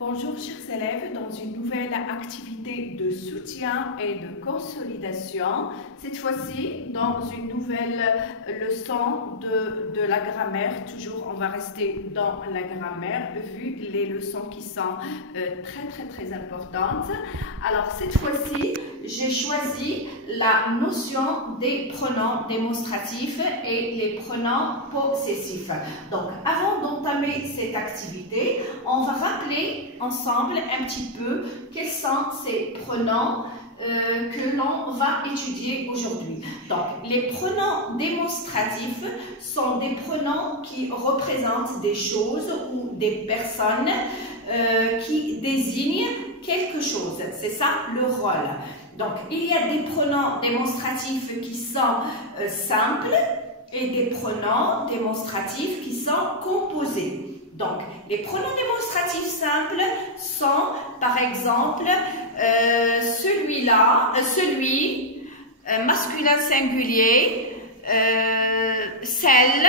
Bonjour chers élèves, dans une nouvelle activité de soutien et de consolidation, cette fois-ci dans une nouvelle leçon de la grammaire. Toujours on va rester dans la grammaire vu les leçons qui sont très importantes. Alors cette fois-ci, j'ai choisi la notion des pronoms démonstratifs et les pronoms possessifs. Donc avant d'entamer cette activité, on va rappeler ensemble un petit peu quels sont ces pronoms que l'on va étudier aujourd'hui. Donc, les pronoms démonstratifs sont des pronoms qui représentent des choses ou des personnes qui désignent quelque chose. C'est ça le rôle. Donc, il y a des pronoms démonstratifs qui sont simples et des pronoms démonstratifs qui sont composés. Donc, les pronoms démonstratifs simples sont, par exemple, celui-là, celui, masculin singulier, celle,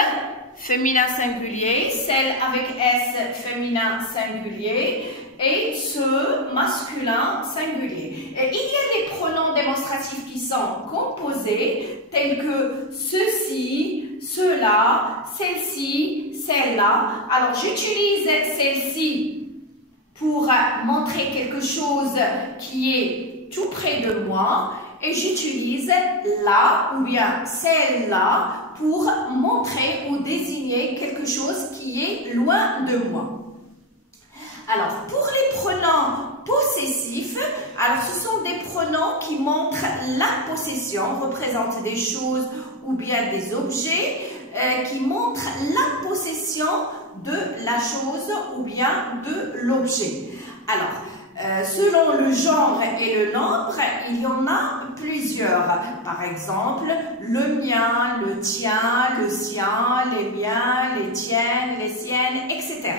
féminin singulier, celle avec S, féminin singulier, et ce, masculin singulier. Et il y a des pronoms démonstratifs qui sont composés, tels que ceci, cela, celle-ci, celle-là. Alors, j'utilise celle-ci pour montrer quelque chose qui est tout près de moi et j'utilise là ou bien celle-là pour montrer ou désigner quelque chose qui est loin de moi. Alors, pour les pronoms possessifs, alors ce sont des pronoms qui montrent la possession, représentent des choses ou bien des objets, qui montrent la possession de la chose ou bien de l'objet. Alors, selon le genre et le nombre, il y en a plusieurs. Par exemple, le mien, le tien, le sien, les miens, les tiennes, les siennes, etc.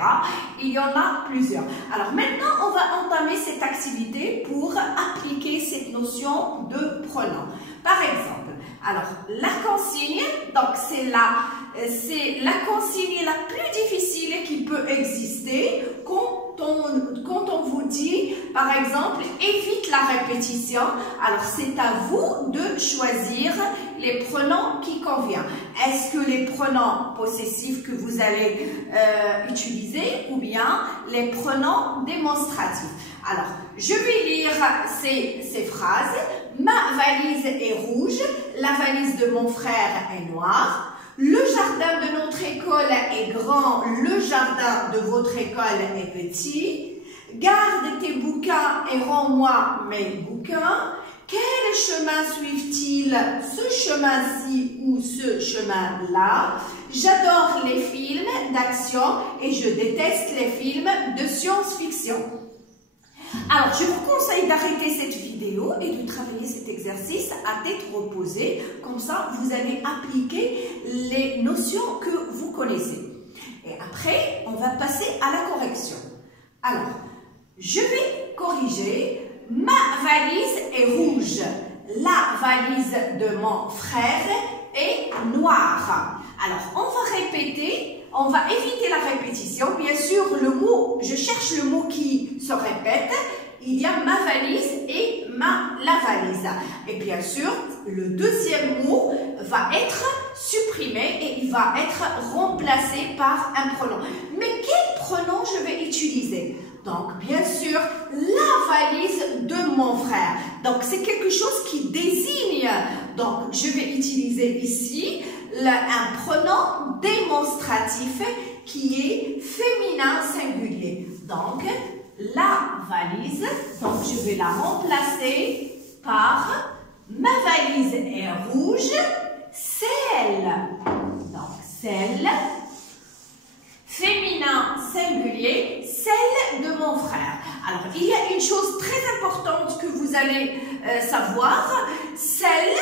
Il y en a plusieurs. Alors maintenant, on va entamer cette activité pour appliquer cette notion de pronom. Par exemple, alors la consigne, donc c'est la consigne la plus difficile qui peut exister quand on vous dit, par exemple, évite la répétition. Alors c'est à vous de choisir les pronoms qui conviennent. Est-ce que les pronoms possessifs que vous allez utiliser ou bien les pronoms démonstratifs? Alors, je vais lire ces phrases. Ma valise est rouge, la valise de mon frère est noire. Le jardin de notre école est grand, le jardin de votre école est petit. Garde tes bouquins et rends-moi mes bouquins. Quel chemin suivent-ils? Ce chemin-ci ou ce chemin-là? J'adore les films d'action et je déteste les films de science-fiction. Alors, je vous conseille d'arrêter cette vidéo et de travailler cet exercice à tête reposée. Comme ça, vous allez appliquer les notions que vous connaissez. Et après, on va passer à la correction. Alors, je vais corriger. Ma valise est rouge. La valise de mon frère est noire. Alors, on va répéter. On va éviter la répétition. Bien sûr, le mot, je cherche le mot qui se répète. Il y a ma valise et la valise. Et bien sûr, le deuxième mot va être supprimé et il va être remplacé par un pronom. Mais quel pronom je vais utiliser? Donc, bien sûr, la valise de mon frère. Donc, c'est quelque chose qui désigne. Donc, je vais utiliser ici un pronom démonstratif qui est féminin singulier. Donc, la valise, donc je vais la remplacer par ma valise est rouge, celle. Donc, celle, féminin singulier, celle de mon frère. Alors, il y a une chose très importante que vous allez savoir, celle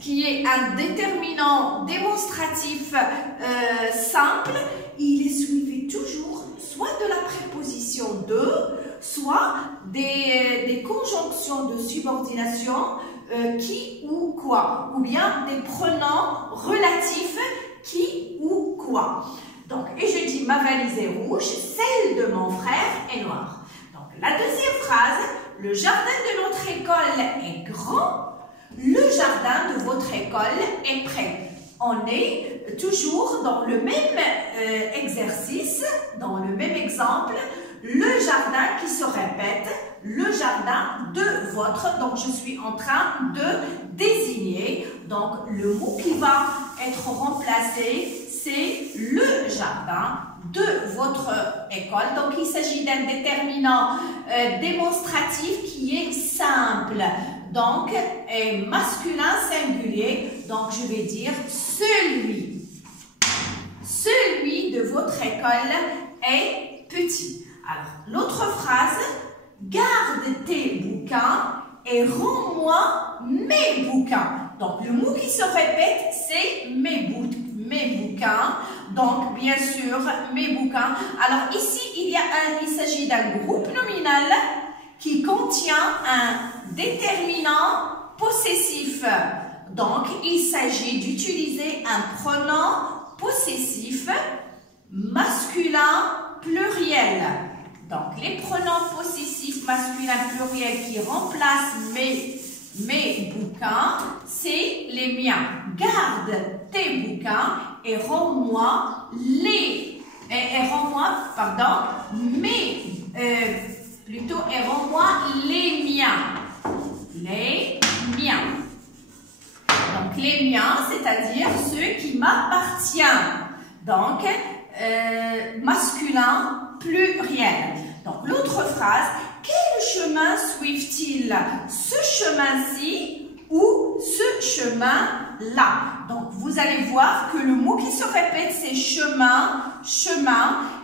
qui est un déterminant démonstratif simple, il est suivi toujours soit de la préposition de, soit des conjonctions de subordination qui ou quoi, ou bien des pronoms relatifs qui ou quoi. Donc, et je dis ma valise est rouge, celle de mon frère est noire. La deuxième phrase, le jardin de notre école est grand. Le jardin de votre école est prêt. On est toujours dans le même exercice, dans le même exemple. Le jardin qui se répète, le jardin de votre. Donc, je suis en train de désigner. Donc, le mot qui va être remplacé, c'est le jardin de votre école. Donc, il s'agit d'un déterminant démonstratif qui est simple. Donc, masculin singulier. Donc, je vais dire celui. Celui de votre école est petit. Alors, l'autre phrase, garde tes bouquins et rends-moi mes bouquins. Donc, le mot qui se répète, c'est mes bouquins. Donc, bien sûr, mes bouquins. Alors, ici, il s'agit d'un groupe nominal qui contient un déterminant possessif. Donc, il s'agit d'utiliser un pronom possessif masculin pluriel. Donc, les pronoms possessifs masculins pluriels qui remplacent mes bouquins, c'est les miens. Garde tes bouquins et rends-moi les miens. Les miens. Donc, les miens, c'est-à-dire ceux qui m'appartiennent. Donc, masculin pluriel. Donc, l'autre phrase, quel chemin suivent-ils? Ce chemin-ci ou ce chemin-là? Donc, vous allez voir que le mot qui se répète, c'est chemin,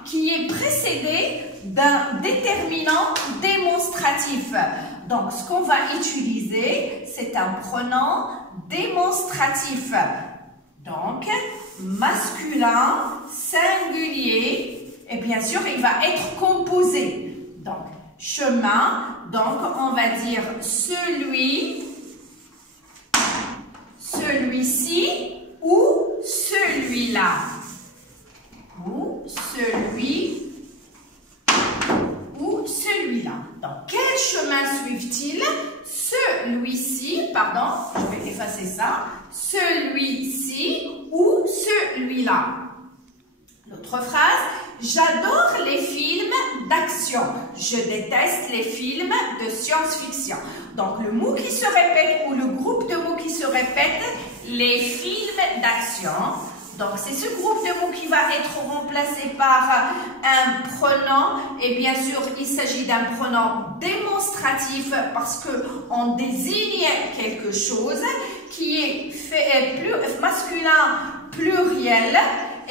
qui est précédé d'un déterminant démonstratif. Donc, ce qu'on va utiliser, c'est un pronom démonstratif. Donc, masculin, singulier, et bien sûr, il va être composé. Donc, chemin, donc on va dire celui, celui-ci ou celui-là. Ou celui ou celui-là. Donc, quel chemin suivent-ils? Celui-ci, pardon, je vais effacer ça. Celui-ci ou celui-là. L'autre phrase, j'adore les films d'action. Je déteste les films de science-fiction. Donc, le mot qui se répète ou le groupe de mots qui se répète, les films d'action. Donc, c'est ce groupe de mots qui va être remplacé par un pronom. Et bien sûr, il s'agit d'un pronom démonstratif parce qu'on désigne quelque chose qui est masculin pluriel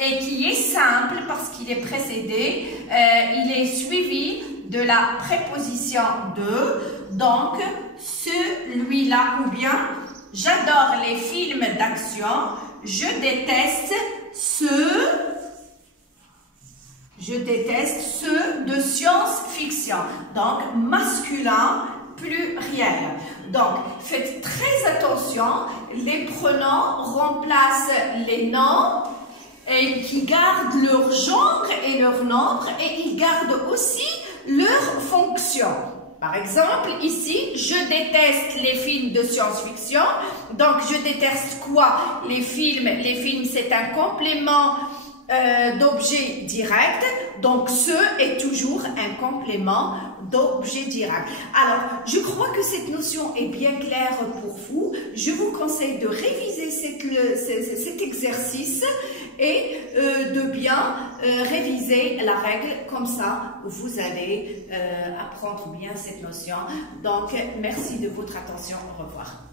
et qui est simple parce qu'il est précédé. Il est suivi de la préposition de. Donc, celui-là ou bien j'adore les films d'action. Je déteste ceux de science-fiction. Donc, masculin pluriel. Donc, faites très attention. Les pronoms remplacent les noms et qui gardent leur genre et leur nombre et ils gardent aussi leur fonction. Par exemple, ici, je déteste les films de science-fiction. Donc, je déteste quoi? Les films, c'est un complément d'objet direct. Donc, ce est toujours un complément d'objet direct. Alors, je crois que cette notion est bien claire pour vous. Je vous conseille de réviser cet exercice et de bien réviser la règle. Comme ça, vous allez apprendre bien cette notion. Donc, merci de votre attention. Au revoir.